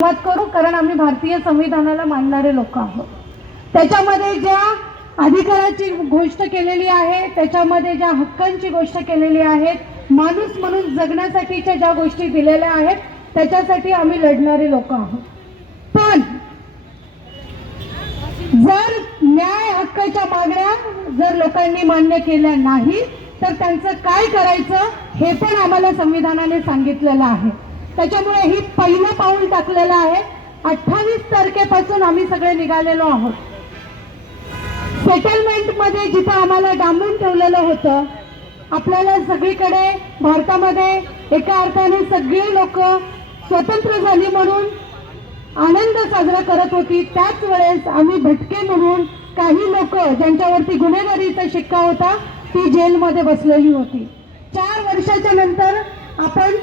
सुरुवात करू कारण आम्ही भारतीय संविधानाला मानणारे लोक आहोत. त्याच्यामध्ये ज्या अधिकाराची गोष्ट केलेली आहे त्याच्यामध्ये ज्या हक्कांची गोष्ट केलेली आहे माणूस म्हणून जगण्यासाठीच्या ज्या गोष्टी दिलेल्या आहेत त्याच्यासाठी आम्ही लढणारे लोक आहोत. पण जर न्याय हक्काच्या मागण्या जर लोकांनी मान्य केल्या नाही तर त्यांचं काय करायचं हे पण आम्हाला संविधानाने सांगितलेलं आहे. त्याच्यामुळे ही पहिलं पाऊल टाकलेलं आहे. अठ्ठावीस तारखेपासून आम्ही सगळे निघालेलो आहोत. सेटलमेंटमध्ये जिथं आम्हाला डांबून ठेवलेलं होतं आपल्याला सगळीकडे भारतामध्ये एका अर्थाने सगळी लोक स्वतंत्र झाली म्हणून आनंद साजरा करत होती. त्याच वेळेस आम्ही भटके म्हणून काही लोक ज्यांच्यावरती गुन्हेगारीचा शिक्का होता ती जेलमध्ये बसलेली होती. चार वर्षाच्या नंतर आपण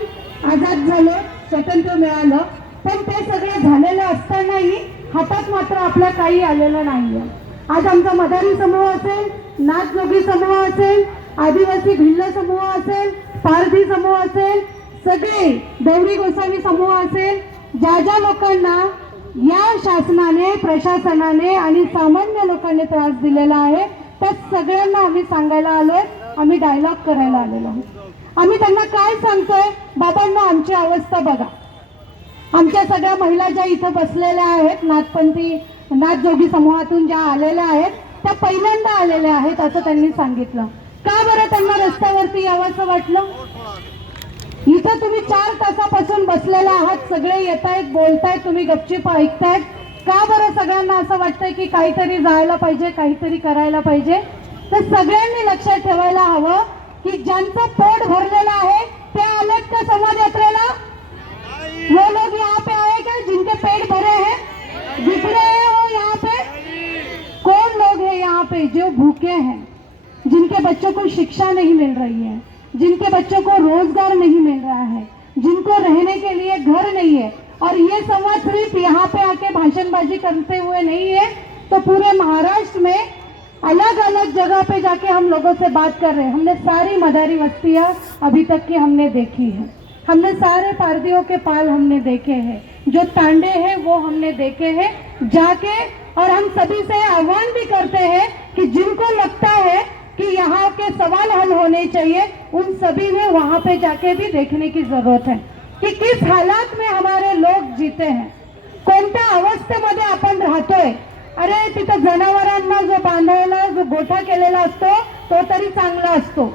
आझाद झालो स्वतंत्र मिळालं. पण ते सगळं झालेलं असतानाही हातात मात्र आपल्या काही आलेलं नाहीये. आज आमचा मदारी समूह असेल नाथजोगी समूह असेल आदिवासी भिल्ल समूह असेल पारधी समूह असेल सगळे देवरी गोसावी समूह असेल ज्या ज्या लोकांना या शासनाने प्रशासनाने आणि सामान्य लोकांनी त्रास दिलेला आहे त्या सगळ्यांना आम्ही सांगायला आलोय आम्ही डायलॉग करायला आलेलो आहोत. आम्ही त्यांना काय सांगतोय? बाबांना आमची अवस्था बघा. आमच्या सगळ्या महिला ज्या इथं बसलेल्या आहेत नाथपंथी नाथजोगी समूहातून ज्या आलेल्या आहेत त्या पहिल्यांदा आलेल्या आहेत असं त्यांनी सांगितलं. का बरं त्यांना रस्त्यावरती यावंसं वाटलं? इथं तुम्ही चार तासापासून बसलेला आहात सगळे येत आहेत बोलतायत तुम्ही गपचीप ऐकतायत. का बरं सगळ्यांना असं वाटतंय की काहीतरी जायला पाहिजे काहीतरी करायला पाहिजे? तर सगळ्यांनी लक्षात ठेवायला हवं की ज्यांचं पोट भरलेलं आहे ते आलेत का संवाद यात्रेला वो लोग यहाँ पे आए क्या? जिनके पेट भरे हैं। दिख हैं वो यहाँ पे? कौन लोग हैं यहाँ पे जो भूखे हैं? जिनके बच्चों को शिक्षा नहीं मिल रही है, जिनके बच्चों को रोज़गार नहीं मिल रहा है, जिनको रहने के लिए घर नहीं है, और ये संवाद सिर्फ़ यहाँ पे आके भाषणबाजी करते हुए नहीं है तो पूरे महाराष्ट्र में अलग अलग जगह पे जाके हम लोगों से बात कर रहे हैं। हमने सारी मदारी बस्तियाँ अभी तक की हमने देखी है। हमने सारे पारदियों के पाल हमने देखे हैं। जो तांडे हैं, वो हमने देखे हैं। जाके और हम सभी से आह्वान भी करते हैं कि जिनको लगता है कि यहाँ के सवाल हल होने चाहिए, उन सभी ने वहाँ पे जाके भी देखने की ज़रूरत है कि किस हालात में हमारे लोग जीते हैं। कोणत्या अवस्थेमध्ये आपण राहतोय? अरे तिथं जनावरांना जो बांधायला जो गोठा केलेला असतो तो तरी चांगला असतो.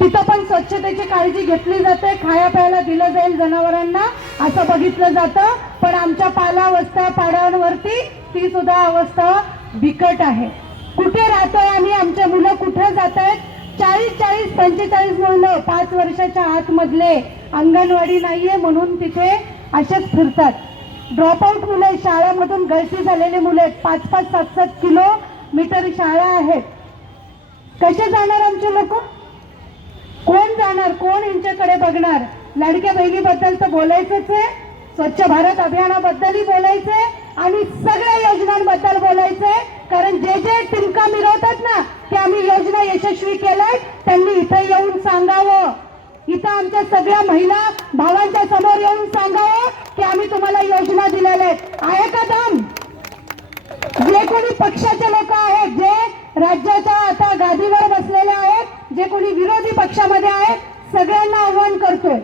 तिथं पण स्वच्छतेची काळजी घेतली जाते खाया प्यायला दिलं जाईल जनावरांना असं बघितलं जातं. पण आमच्या पालावस्था पाड्यांवरती ती सुद्धा अवस्था बिकट आहे. कुठे राहतोय आम्ही? आमच्या मुलं कुठे जात आहेत चाळीस चाळीस पंचेचाळीस मुलं पाच वर्षाच्या आतमधले अंगणवाडी नाहीये म्हणून तिथे असेच फिरतात. ड्रॉपआउट मुलं आहेत, शाळेमधून गळती झालेली मुलं आहेत. पाच पाच सात सात किलोमीटर शाळा आहेत. कसे जाणार आमचे लोक? कोण जाणार? कोण यांच्याकडे बघणार? लाडक्या बहिणीबद्दल तर बोलायचंच आहे. स्वच्छ भारत अभियानाबद्दलही बोलायचंय. आणि सगळ्या योजनांबद्दल बोलायचंय. कारण जे जे टिमका मिरवतात ना ते आम्ही योजना यशस्वी केल्या. त्यांनी इथं येऊन सांगावं. इथं आमच्या सगळ्या महिला भावांच्या समोर येऊन सांगावं की आम्ही तुम्हाला योजना दिलेल्या आहेत. आहे का दम? जे कोणी पक्षाचे लोक आहेत जे राज्याच्या आता गादीवर बसलेले आहेत जे कोणी विरोधी पक्षामध्ये आहेत सगळ्यांना आव्हान करतोय.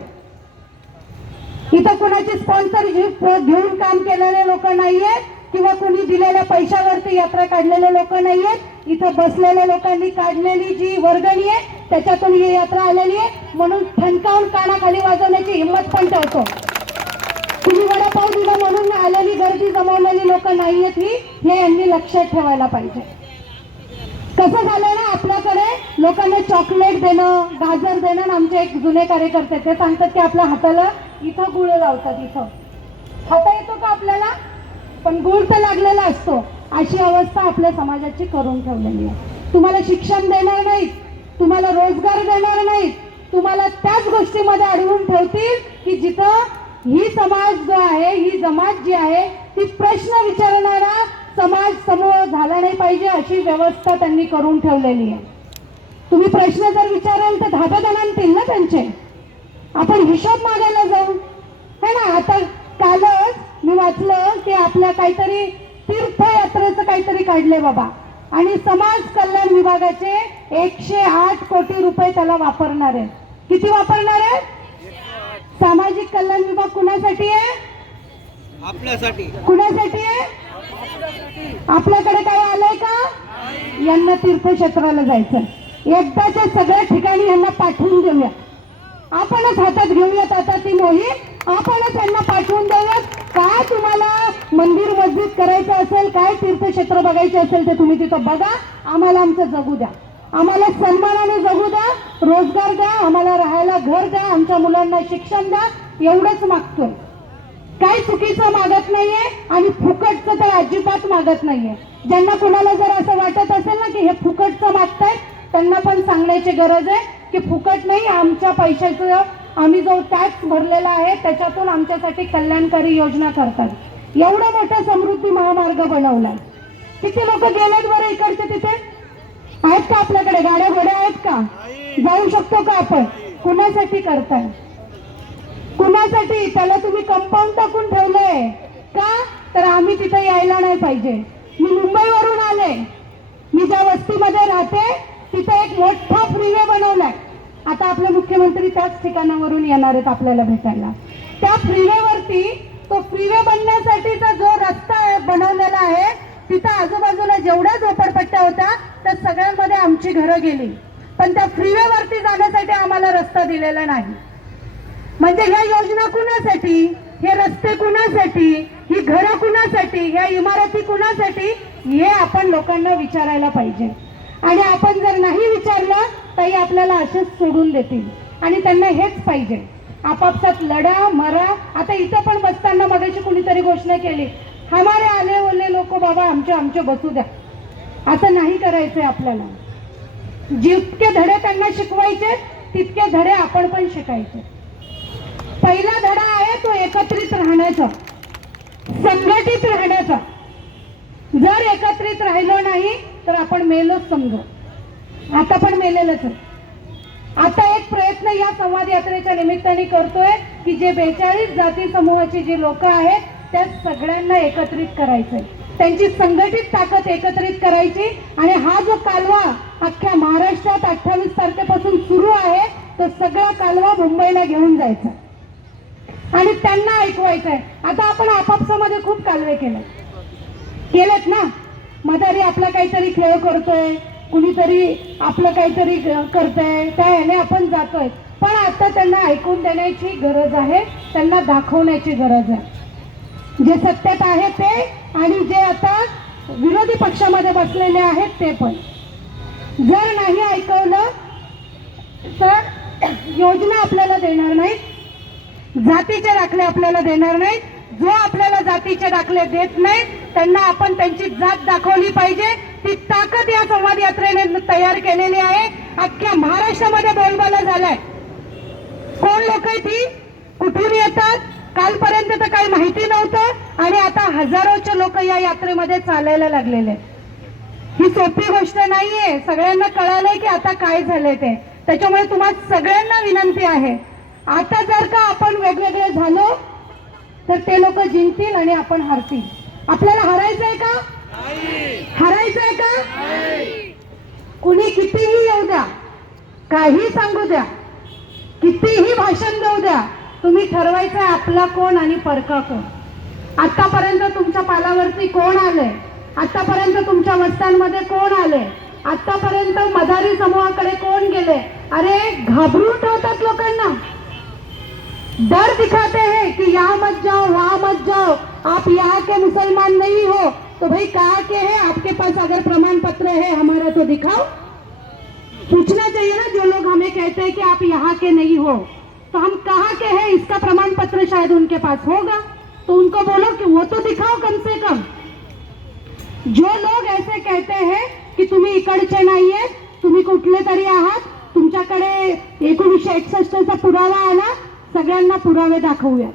इथं कुणाची स्पॉन्सरशिप घेऊन काम केलेले लोक नाहीयेत किंवा कुणी दिलेल्या पैशावरती यात्रा काढलेले लोक नाहीयेत इथं बसलेल्या लोकांनी काढलेली जी वर्गणी आहे त्याच्यातून ही यात्रा आलेली आहे. म्हणून फणकावून कानाखाली वाजवण्याची हिंमत पण ठेवतो. तुम्ही वडापाव दिला म्हणून आलेली गर्दी जमवलेली लोक नाहीयेत ही हे यांनी लक्षात ठेवायला पाहिजे. कसं झालं ना आपल्याकडे लोकांना चॉकलेट देणं गाजर देणं आणि आमचे एक जुने कार्यकर्ते ते सांगतात की आपल्या हाताला इथं गुळ लावतात इथं. हाता येतो का आपल्याला? पण गुळ तर लागलेला असतो. अशी अवस्था आपल्या समाजाची करून ठेवलेली आहे. तुम्हाला शिक्षण देणार नाहीत. तुम्हाला रोजगार देणार नाहीत. तुम्हाला त्याच गोष्टीमध्ये अडवून ठेवतील की जिथं ही समाज जो आहे ही जमात जी आहे ती प्रश्न विचारणारा समाज समोर झाला नाही पाहिजे अशी व्यवस्था त्यांनी करून ठेवलेली आहे. तुम्ही प्रश्न जर विचाराल तर धाबत आणतील ना त्यांचे? आपण हिशोब मागायला जाऊ. है ना? आता कालच मी वाचलं की आपल्या काहीतरी तीर्थयात्रेचं काहीतरी काढले बाबा. आणि समाज कल्याण विभागाचे एकशे आठ कोटी रुपये त्याला वापरणार आहे किती वापरणार आहे? सामाजिक कल्याण विभाग कुणासाठी आहे? आपल्यासाठी. कुणासाठी आहे? आपल्याकडे काय आलंय का? यांना तीर्थक्षेत्राला जायचं एकदाच्या सगळ्या ठिकाणी यांना पाठवून देऊया. आपणच हातात घेऊयात आता ती मोहीम. आपणच यांना पाठवून देऊयात. काय तुम्हाला मंदिर मस्जिद करायचं असेल काय तीर्थक्षेत्र बघायचे असेल ते तुम्ही तिथं बघा. आम्हाला आमचं जगू द्या. आम्हाला सन्मानाने जगू द्या रोजगार द्या आम्हाला राहायला घर द्या आमच्या मुलांना शिक्षण द्या एवढंच मागतोय. काही चुकीचं मागत नाहीये आणि फुकटचं तर अजिबात मागत नाहीये. ज्यांना कुणाला जर असं वाटत असेल ना की हे फुकटचं मागतायत त्यांना पण सांगण्याची गरज आहे की फुकट नाही आमच्या पैशाचं आम्ही जो टॅक्स भरलेला आहे त्याच्यातून आमच्यासाठी कल्याणकारी योजना करतात. एवढा मोठा समृद्धी महामार्ग बनवलाय. किती लोक गेलेत बरं इकडचे तिथे? आहेत का आपल्याकडे? गाड्या घोड्या आहेत का? जाऊ शकतो का आपण? कुणासाठी करताय? कुणासाठी? त्याला तुम्ही कंपाऊंड टाकून ठेवलंय. का? तर आम्ही तिथे यायला नाही पाहिजे. मी मुंबईवरून आले. मी ज्या वस्तीमध्ये राहते तिथे एक मोठा फ्रीवे बनवलाय. आता आपले मुख्यमंत्री त्याच ठिकाणावरून येणार आहेत आपल्याला भेटायला. त्या फ्रीवेवरती तो फ्रीवे बनण्यासाठीचा जो रस्ता आहे बनवलेला आहे तिथं आजूबाजूला जेवढ्या झोपडपट्ट्या होत्या त्या सगळ्यांमध्ये आमची घरं गेली. पण त्या फ्रीवेवरती जाण्यासाठी आम्हाला रस्ता दिलेला नाही. म्हणजे ह्या योजना कुणासाठी? हे रस्ते कुणासाठी? ही घरं कुणासाठी? ह्या इमारती कुणासाठी? हे आपण लोकांना विचारायला पाहिजे. आणि आपण जर नाही विचारलं तरी आपल्याला असेच सोडून देतील. आणि त्यांना हेच पाहिजे. आपापसात लढा मरा. आता इथं पण बसताना मगाशी कुणीतरी घोषणा केली. हमारे आले ओले लोक बाबा आमचे आमचे बसू द्या. असं नाही करायचंय आपल्याला. जितके धडे त्यांना शिकवायचे तितके धडे आपण पण शिकायचे. पहिला धडा आहे तो एकत्रित राहण्याचा. संघटित राहण्याचा. जर एकत्रित राहिलो नाही तर आपण मेलोच समजू. आता पण मेलेलंच आता एक प्रयत्न या संवाद यात्रेच्या निमित्ताने करतोय की जे बेचाळीस जाती समूहाची जी लोक आहेत त्या सगळ्यांना एकत्रित करायचंय. त्यांची संघटित ताकद एकत्रित करायची आणि हा जो कालवा अख्ख्या महाराष्ट्रात अठ्ठावीस तारखेपासून सुरू आहे तो सगळा कालवा मुंबईला घेऊन जायचा. आणि त्यांना ऐकवायचंय. आता आपण आपापसामध्ये खूप कालवे केले केलेत ना? मदारी आपला काहीतरी खेळ करतोय कुणीतरी आपलं काहीतरी ग- करतंय त्या ह्याने आपण जातोय. पण आता त्यांना ऐकून देण्याची गरज आहे त्यांना दाखवण्याची गरज आहे. जे सत्तेत आहे ते आणि जे आता विरोधी पक्षामध्ये बसलेले आहेत ते पण. जर नाही ऐकवलं तर योजना आपल्याला देणार नाहीत. जातीचे दाखले आपल्याला देणार नाहीत. जो आपल्याला जातीचे दाखले देत नाही त्यांना आपण त्यांची जात दाखवली पाहिजे. ती ताकद या संवाद यात्रेने तयार केलेली आहे. अख्ख्या महाराष्ट्रामध्ये बोलबाला झालाय. कोण लोक आहे ती कुठून येतात? कालपर्यंत तर काही माहिती नव्हतं आणि आता हजारोचे लोक या यात्रेमध्ये चालायला लागलेले. ही सोपी गोष्ट नाहीये. सगळ्यांना कळालंय की आता काय झालंय ते. त्याच्यामुळे तुम्हाला सगळ्यांना विनंती आहे. आता जर का आपण वेगवेगळे झालो तर ते लोक जिंकतील आणि आपण हरतील. आपल्याला हरायचंय का? हरायचंय का? कुणी कितीही येऊ द्या काही सांगू द्या कितीही भाषण देऊ द्या तुम्ही ठरवायचं आपला कोण आणि परका कोण. आतापर्यंत तुमच्या पालावरती कोण आलंय? आतापर्यंत तुमच्या वस्त्यांमध्ये कोण आले आतापर्यंत मदारी समूहाकडे कोण गेले अरे घाबरून ठेवतात लोकांना. डर दिखाते हैं कि यहाँ मत जाओ वहाँ मत जाओ. आप यहाँ के मुसलमान नहीं हो. तो भाई कहा के है? आपके पास अगर प्रमाण पत्र है हमारा तो दिखाओ. पूछना चाहिए ना जो लोग हमें कहते हैं कि आप यहाँ के नहीं हो. तो हम कहाँ के हैं? इसका प्रमाण पत्र शायद उनके पास होगा। तो उनको बोलो कि वो तो दिखाओ कम से कम। जो लोग ऐसे कहते हैं की तुम्ही इकडचे नाहीये तुम्ही कुठले तरी आहात तुमच्याकडे एकोणीसशे एकसष्टचा पुरावा आला सगळ्यांना पुरावे दाखवूयात.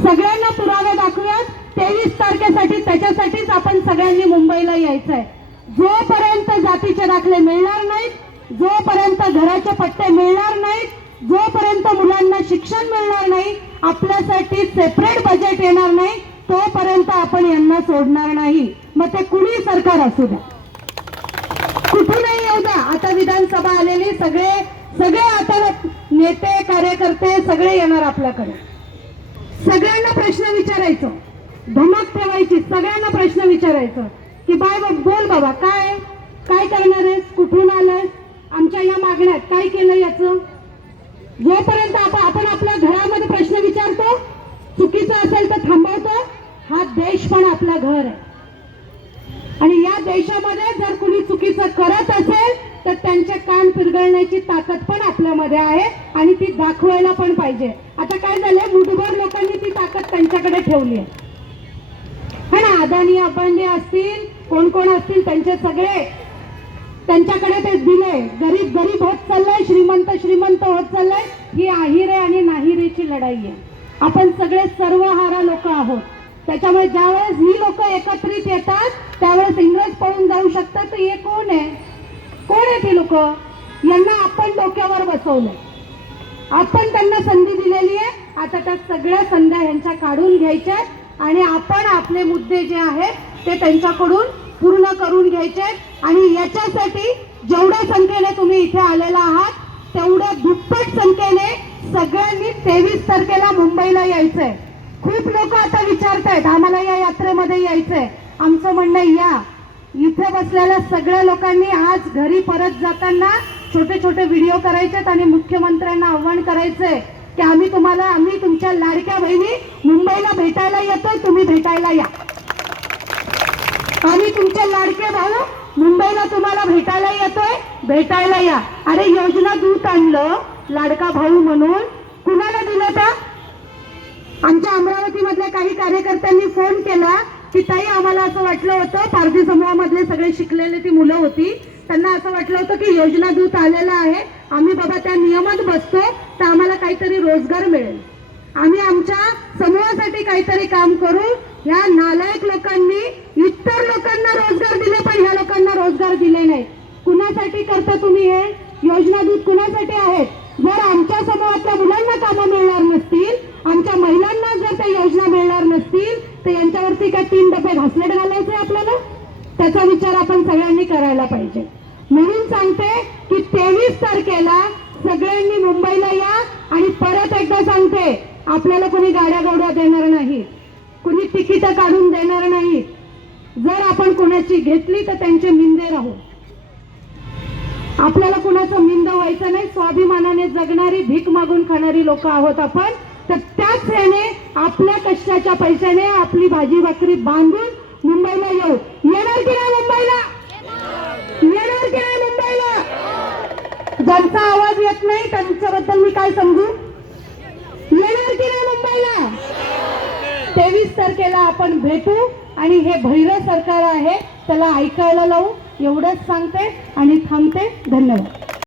सगळ्यांना पुरावे दाखवूयात. तेवीस तारखेसाठी त्याच्यासाठीच आपण सगळ्यांनी मुंबईला यायचंय. जोपर्यंत जातीचे दाखले मिळणार नाहीत जोपर्यंत घराचे पट्टे मिळणार नाहीत जोपर्यंत मुलांना शिक्षण मिळणार नाही आपल्यासाठी सेपरेट बजेट येणार नाही तोपर्यंत आपण यांना सोडणार नाही. मग ते कुणी सरकार असू द्या. कुठूनही येऊ द्या. आता विधानसभा आलेली सगळे सगळे आता नेते कार्यकर्ते सगळे येणार आपल्याकडे. सगळ्यांना प्रश्न विचारायचो. धमक ठेवायची सगळ्यांना प्रश्न विचारायचं. की बाय बा- बोल बाबा काय? काय करणार आहेस? कुठून आलंय आमच्या या मागण्यात काय केलं याचं? जोपर्यंत आपण आपण आपल्या घरामध्ये प्रश्न विचारतो चुकीचं असेल तर थांबवतो हा देश पण आपला घर आहे. आणि या देशामध्ये जर कुणी चुकीचं करत असेल तर त्यांचे कान पिरगळण्याची ताकद पण आपल्यामध्ये आहे आणि ती दाखवायला पण पाहिजे. आता काय झालंय मुठभर लोकांनी ती ताकद त्यांच्याकडे ठेवली आहे. हा ना अदानी अपांडे असतील कोण कोण असतील त्यांचे सगळे त्यांच्याकडे ते दिले. गरीब गरीब होत चाललाय श्रीमंत श्रीमंत होत चाललाय. नाहीरे आणि नाहिरेची लढाई आहे. आपण सगळे सर्वहारा लोक आहोत. त्याच्यामुळे ज्यावेळेस ही लोक एकत्रित येतात त्यावेळेस इंग्रज पळून जाऊ शकतात तर हे कोण आहे? कोण आहे ती लोक? यांना आपण डोक्यावर बसवलंय. आपण त्यांना संधी दिलेली आहे. आता त्या सगळ्या संध्या यांच्या काढून घ्यायच्या आणि आपण आपले मुद्दे जे आहेत ते त्यांच्याकडून पूर्ण करून घ्यायचे आणि याच्यासाठी जेवढ्या संख्येने तुम्ही इथे आलेला आहात तेवढ्या दुप्पट संख्येने सगळ्यांनी तेवीस तारखेला मुंबईला यायचंय. खूप लोक आता विचारतायत आम्हाला या यात्रेमध्ये यायचंय. आमचं म्हणणं या. इथे बसलेल्या सगळ्या लोकांनी आज घरी परत जाताना छोटे छोटे व्हिडिओ करायचेत आणि मुख्यमंत्र्यांना आव्हान करायचंय की आम्ही तुम्हाला आम्ही तुमच्या लाडक्या बहिणी मुंबईला भेटायला येतोय तुम्ही भेटायला या. आम्ही तुमचे लाडके भाऊ मुंबईला तुम्हाला भेटायला येतोय भेटायला या. अरे योजना दूत आणलं. लाडका भाऊ म्हणून कुणाला दिलं तर? आमच्या अमरावती मधल्या काही कार्यकर्त्यांनी फोन केला की ताई आम्हाला असं वाटलं होतं पारधी समूहामधले सगळे शिकलेले ती मुलं होती. त्यांना असं वाटलं होतं की योजना दूत आलेला आहे. आम्ही बाबा त्या नियमात बसतो तर आम्हाला काहीतरी रोजगार मिळेल. आम्ही आमच्या समूहासाठी काहीतरी काम करू. या नालायक लोकांनी इतर लोकांना रोजगार दिले पण ह्या लोकांना रोजगार दिले नाही. कुणासाठी करता तुम्ही हे? योजना दूत कुणासाठी आहेत? जर आमच्या समूहातल्या मुलांना कामं मिळणार नसतील आमच्या महिलांना जर त्या योजना मिळणार नसतील तर यांच्यावरती काय तीन डबे घासलेट घालायचे आपल्याला? त्याचा विचार आपण सगळ्यांनी करायला पाहिजे. म्हणून सांगते की तेवीस तारखेला सगळ्यांनी मुंबईला या आणि परत एकदा सांगते आपल्याला कोणी गाड्या गोड्या देणार नाही कुणी तिकीट काढून देणार नाही. जर आपण कोणाची घेतली तर त्यांचे मिंदे राहू. आपल्याला कुणाचं मिंद व्हायचं नाही स्वाभिमानाने जगणारी भीक मागून खाणारी लोक आहोत आपण. तर त्याच याने आपल्या कष्टाच्या पैशाने आपली भाजी भाकरी बांधून मुंबईला येऊ. येणार की नाही मुंबईला? येणार की नाही मुंबईला? ज्यांचा आवाज येत नाही त्यांच्याबद्दल मी काय समजू येणार की नाही मुंबईला? तेवीस तारखेला आपण भेटू आणि हे भैरव सरकार आहे त्याला ऐकायला लावू. एवढंच सांगते आणि थांबते. धन्यवाद.